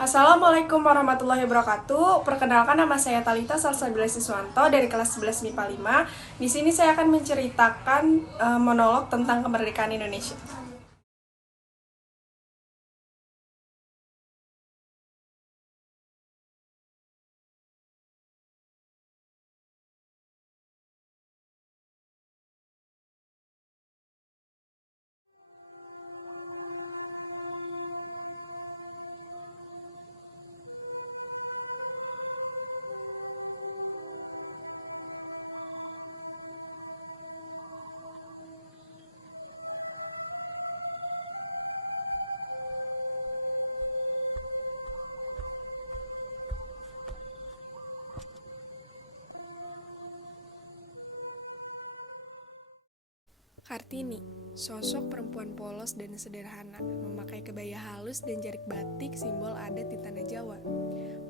Assalamualaikum warahmatullahi wabarakatuh. Perkenalkan, nama saya Talita Salsabila Siswanto dari kelas 11 MIPA 5. Di sini saya akan menceritakan monolog tentang kemerdekaan Indonesia. Kartini, sosok perempuan polos dan sederhana, memakai kebaya halus dan jarik batik simbol adat di tanah Jawa.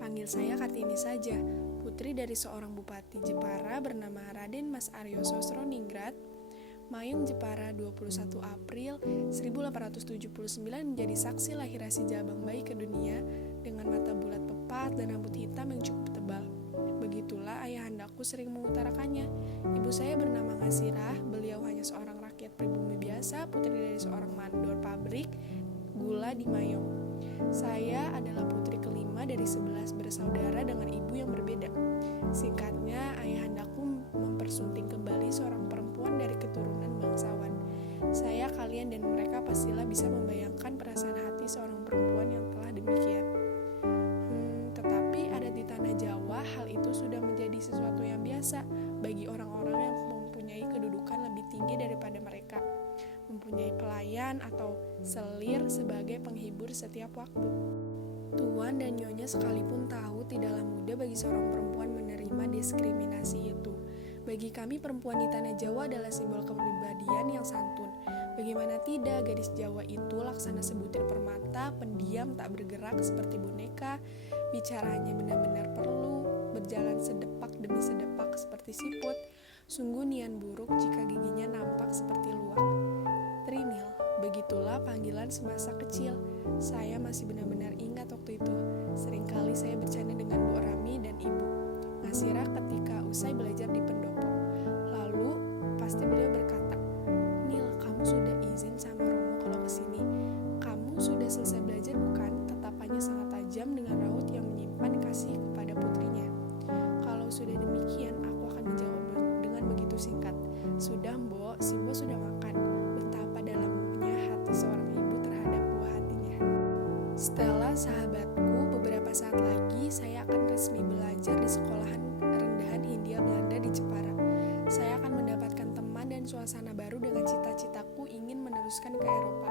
Panggil saya Kartini saja, putri dari seorang bupati Jepara bernama Raden Mas Aryo Sosroningrat. Mayung Jepara 21 April 1879 menjadi saksi lahir si Jabang bayi ke dunia dengan mata bulat pepat dan rambut hitam yang cukup tebal. Begitulah ayahandaku sering mengutarakannya. Ibu saya bernama Ngasirah, beliau hanya seorang rakyat pribumi biasa, putri dari seorang mandor pabrik gula di Mayong. Saya adalah putri kelima dari 11 bersaudara dengan ibu yang berbeda. Singkatnya, ayahandaku mempersunting kembali seorang perempuan dari keturunan bangsawan. Saya, kalian, dan mereka pastilah bisa membayangkan perasaan hati seorang perempuan yang telah demikian. Tetapi ada di tanah Jawa, hal itu sudah menjadi sesuatu yang biasa bagi orang-orang yang mempunyai kedudukan lebih tinggi daripada mereka, mempunyai pelayan atau selir sebagai penghibur setiap waktu. Tuan dan nyonya sekalipun tahu tidaklah mudah bagi seorang perempuan menerima diskriminasi itu. Bagi kami, perempuan di tanah Jawa adalah simbol kepribadian yang santun. Bagaimana tidak, gadis Jawa itu laksana sebutir permata, pendiam, tak bergerak seperti boneka, bicaranya benar-benar perlu, berjalan sedepak demi sedepak seperti siput. Sungguh nian buruk jika giginya nampak seperti luwak. Trinil, begitulah panggilan semasa kecil. Saya masih benar-benar ingat waktu itu. Seringkali saya bercanda dengan Bu Rami dan Ibu Ngasirah ketika usai belajar di pendopo. Lalu pasti beliau berkata, "Nil, kamu sudah izin sama Romo kalau kesini. Kamu sudah selesai belajar bukan?" Tatapannya sangat tajam dengan raut yang menyimpan kasih kepada putrinya. Kalau sudah demikian, aku akan menjawab dengan begitu singkat. "Sudah, Mbok, si Mbok sudah makan." Betapa dalamnya hati seorang ibu terhadap buah hatinya. Stella, sahabatku, beberapa saat lagi saya akan resmi belajar di sekolahan rendahan Hindia Belanda di Jepara. Saya akan mendapatkan teman dan suasana baru dengan cita-citaku ingin meneruskan ke Eropa.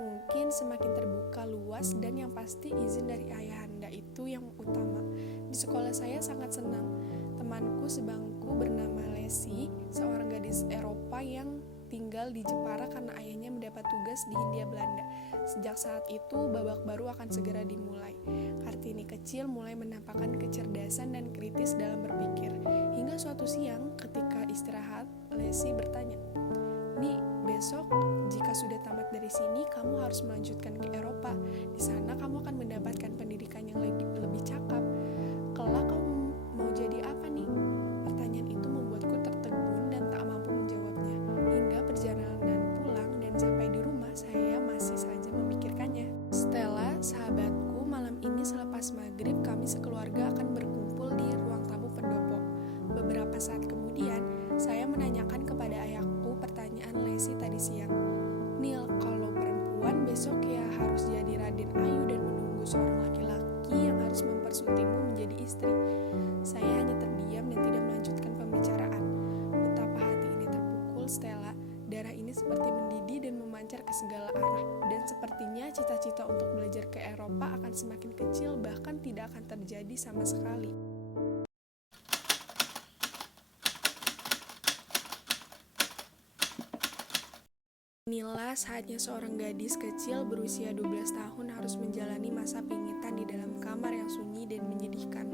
Mungkin semakin terbuka luas dan yang pasti izin dari ayahanda itu yang utama. Di sekolah saya sangat senang. Temanku sebangku bernama Lesi, seorang gadis Eropa yang tinggal di Jepara karena ayahnya mendapat tugas di Hindia Belanda. Sejak saat itu, babak baru akan segera dimulai. Kartini kecil mulai menampakkan kecerdasan dan kritis dalam berpikir. Hingga suatu siang, ketika istirahat, Lesi bertanya, "Nih, besok jika sudah tamat dari sini, kamu harus melanjutkan ke Eropa. Di sana kamu akan mendapatkan pendidikan yang lebih cakap. Kelak kamu mau jadi apa nih?" Pertanyaan itu membuatku tertegun dan tak mampu menjawabnya. Hingga perjalanan pulang dan sampai di rumah, saya masih saja memikirkannya. Stella, sahabatku, malam ini selepas maghrib kami sekeluarga akan berkumpul di ruang tamu pendopo. Beberapa saat kemudian, saya menanyakan kepada ayahku pertanyaan Lesi tadi siang. "Nil, kalau perempuan besok ya harus jadi Raden Ayu dan menunggu seorang laki-laki yang harus mempersuntingmu menjadi istri." Saya hanya terdiam dan tidak melanjutkan pembicaraan. Betapa hati ini terpukul, Stella. Darah ini seperti mendidih dan memancar ke segala arah. Dan sepertinya cita-cita untuk belajar ke Eropa akan semakin kecil, bahkan tidak akan terjadi sama sekali. Inilah saatnya seorang gadis kecil berusia 12 tahun harus menjalani masa pingitan di dalam kamar yang sunyi dan menyedihkan.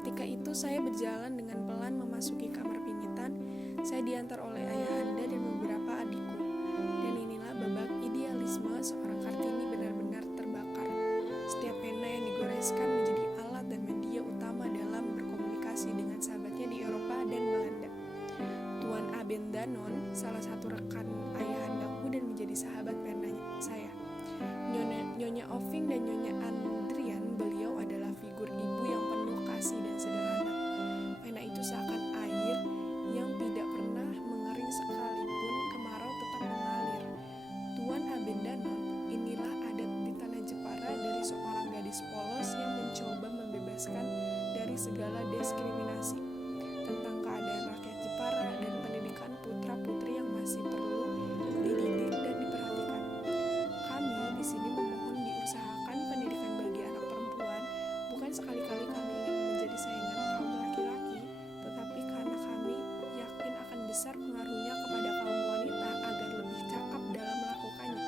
Ketika itu saya berjalan dengan pelan memasuki kamar pingitan. Saya diantar oleh ayahanda dan beberapa adikku. Dan inilah babak idealisme seorang Kartini benar-benar terbakar. Setiap pena yang digoreng ditugaskan menjadi alat dan media utama dalam berkomunikasi dengan sahabatnya di Eropa dan Belanda. Tuan Abendanon, salah satu rekan ayahandaku dan menjadi sahabat pena saya. Nyonya Oving dan Nyonya Andrian, beliau adalah figur ibu yang penuh kasih dan sederhana. Pena itu seakan air yang tidak pernah mengering sekalipun kemarau tetap mengalir. Tuan Abendanon, inilah adat di tanah Jepara dari seorang gadis polos yang mencoba membebaskan dari segala diskriminasi tentang keadaan rakyat Jepara dan pendidikan putra-putri yang masih perlu dididik dan diperhatikan. Kami di sini memohon diusahakan pendidikan bagi anak perempuan, bukan sekali-kali kami ingin menjadi saingan kaum laki-laki, tetapi karena kami yakin akan besar pengaruhnya kepada kaum wanita agar lebih cakap dalam melakukannya.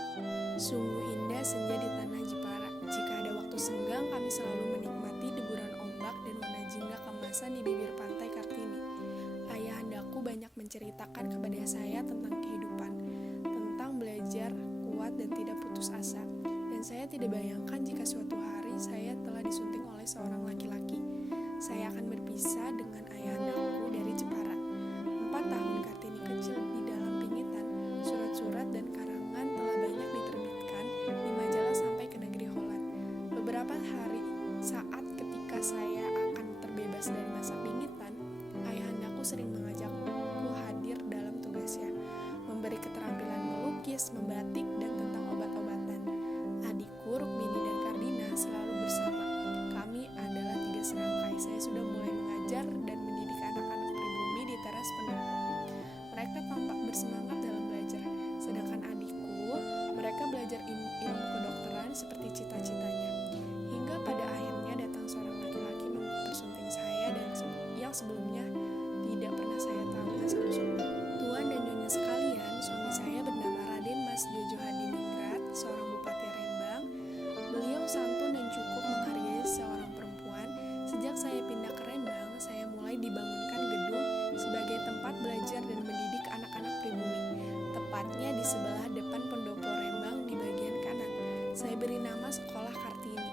Sungguh indah senja di tanah Jepara. Jika ada waktu senggang, kami selalu menikmati deburan ombak dan warna jingga kemasan di bibir pantai Kartini. Ayahandaku banyak menceritakan kepada saya tentang kehidupan, tentang belajar kuat dan tidak putus asa. Dan saya tidak bayangkan jika suatu hari saya telah disunting oleh seorang laki-laki. Saya akan berpisah dengan ayahandaku dari Jepara. 4 tahun Kartini kecil di dalam pingitan, surat-surat dan karangan telah banyak diterbitkan di majalah sampai ke negeri Holland. Beberapa hari saat ketika saya akan terbebas dari masa pingitan, ayahandaku sering mengajakku hadir dalam tugasnya, memberi keterampilan melukis, membatik, dan tentang obat-obatan. Adikku, Rukmini dan Kardina selalu bersama. Kami adalah 3 serangkai. Saya sudah mulai mengajar dan mendidik anak-anak pribumi di teras pendopo. Mereka tampak bersemangat dalam belajar, sedangkan adikku, mereka belajar ilmu kedokteran seperti cita-citanya. Hingga pada akhirnya datang seorang laki-laki mempersunting saya dan yang sebelumnya tidak pernah saya tahu asal-usulnya. Tuan dan nyonya sekalian, suami saya bernama Raden Mas Jojo Hadiningrat, seorang bupati Rembang. Beliau santun dan cukup menghargai seorang perempuan. Sejak saya pindah ke Rembang, saya mulai dibangunkan gedung sebagai tempat belajar dan mendidik anak-anak pribumi, tepatnya di sebelah depan pendopo Rembang di bagian kanan. Saya beri nama Sekolah Kartini.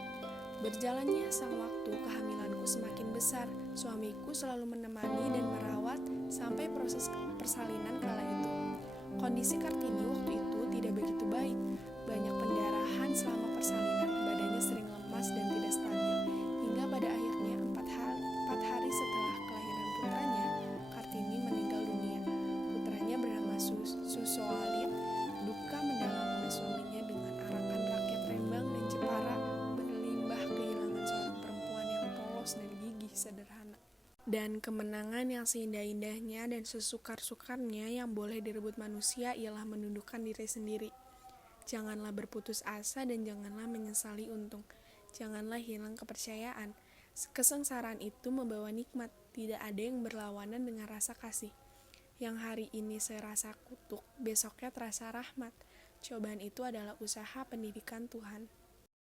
Berjalannya sang waktu, kehamilanku semakin besar. Suamiku selalu menemani dan merawat sampai proses persalinan kala itu. Kondisi Kartini waktu itu tidak begitu baik. Banyak pendarahan selama persalinan, badannya sering lemas dan tidak stabil. Hingga pada akhirnya 4 hari setelah kelahiran putranya, Kartini meninggal dunia. Putranya bernama Susoalit. Duka mendalam oleh suaminya dengan arakan rakyat Rembang dan Jepara berlimbah kehilangan seorang perempuan yang polos dan gigih sederhana. Dan kemenangan yang seindah-indahnya dan sesukar-sukarnya yang boleh direbut manusia ialah menundukkan diri sendiri. Janganlah berputus asa dan janganlah menyesali untung. Janganlah hilang kepercayaan. Kesengsaraan itu membawa nikmat. Tidak ada yang berlawanan dengan rasa kasih. Yang hari ini saya rasa kutuk, besoknya terasa rahmat. Cobaan itu adalah usaha pendidikan Tuhan.